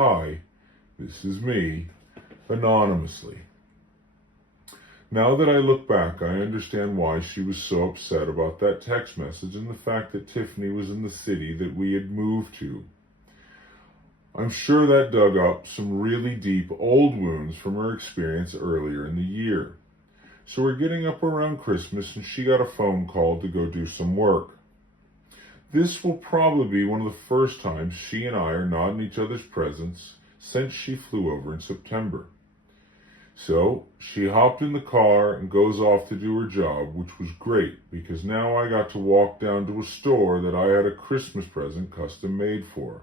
"Hi, this is me," anonymously. Now that I look back, I understand why she was so upset about that text message and the fact that Tiffany was in the city that we had moved to. I'm sure that dug up some really deep old wounds from her experience earlier in the year. So we're getting up around Christmas and she got a phone call to go do some work. This will probably be one of the first times she and I are not in each other's presence since she flew over in September. So she hopped in the car and goes off to do her job, which was great because now I got to walk down to a store that I had a Christmas present custom made for her.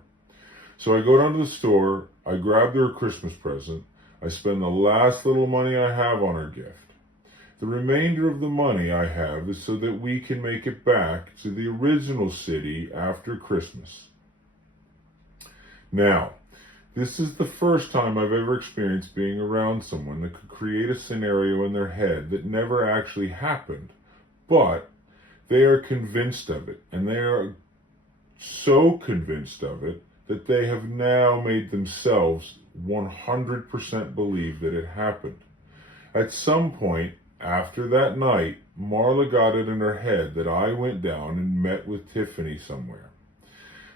So I go down to the store, I grab her a Christmas present, I spend the last little money I have on her gift. The remainder of the money I have is so that we can make it back to the original city after Christmas. Now, this is the first time I've ever experienced being around someone that could create a scenario in their head that never actually happened, but they are convinced of it, and they are so convinced of it that they have now made themselves 100% believe that it happened. At some point after that night, Marla got it in her head that I went down and met with Tiffany somewhere.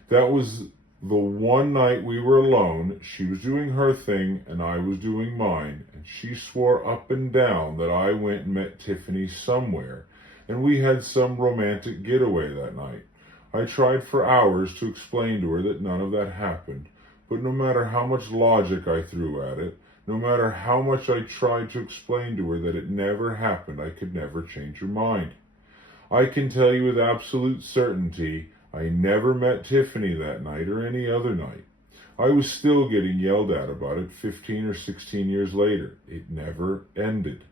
That was the one night we were alone. She was doing her thing and I was doing mine, and she swore up and down that I went and met Tiffany somewhere, and we had some romantic getaway that night. I tried for hours to explain to her that none of that happened, but no matter how much logic I threw at it, no matter how much I tried to explain to her that it never happened, I could never change her mind. I can tell you with absolute certainty, I never met Tiffany that night or any other night. I was still getting yelled at about it 15 or 16 years later. It never ended.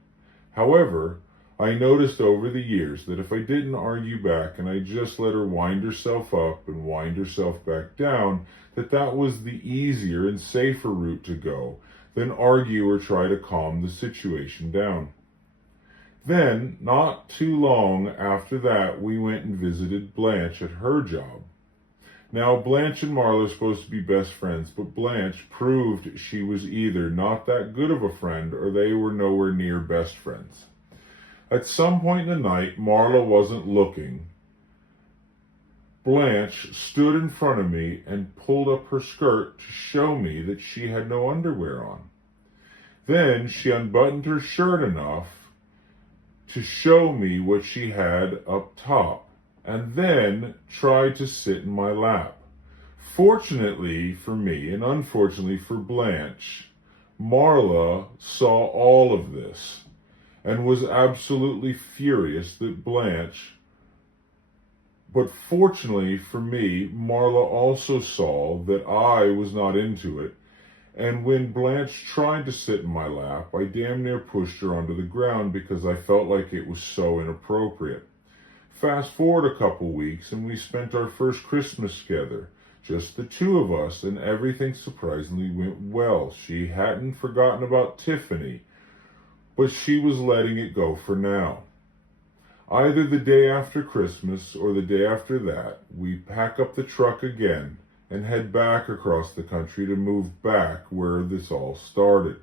However, I noticed over the years that if I didn't argue back and I just let her wind herself up and wind herself back down, that was the easier and safer route to go than argue or try to calm the situation down. Then, not too long after that, we went and visited Blanche at her job. Now, Blanche and Marla are supposed to be best friends, but Blanche proved she was either not that good of a friend or they were nowhere near best friends. At some point in the night, Marla wasn't looking. Blanche stood in front of me and pulled up her skirt to show me that she had no underwear on. Then she unbuttoned her shirt enough to show me what she had up top, and then tried to sit in my lap. Fortunately for me, and unfortunately for Blanche, Marla saw all of this and was absolutely furious that Blanche, but fortunately for me, Marla also saw that I was not into it, and when Blanche tried to sit in my lap, I damn near pushed her onto the ground because I felt like it was so inappropriate. Fast forward a couple weeks and we spent our first Christmas together, just the two of us, and everything surprisingly went well. She hadn't forgotten about Tiffany, but she was letting it go for now. Either the day after Christmas or the day after that, we pack up the truck again and head back across the country to move back where this all started.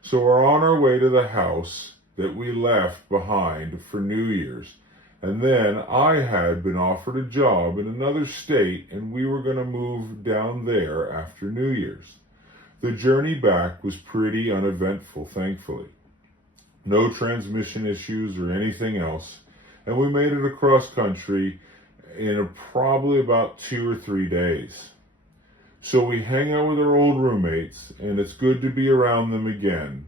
So we're on our way to the house that we left behind for New Year's, and then I had been offered a job in another state and we were going to move down there after New Year's. The journey back was pretty uneventful, thankfully. No transmission issues or anything else, and we made it across country in probably about 2 or 3 days. So we hang out with our old roommates, and it's good to be around them again.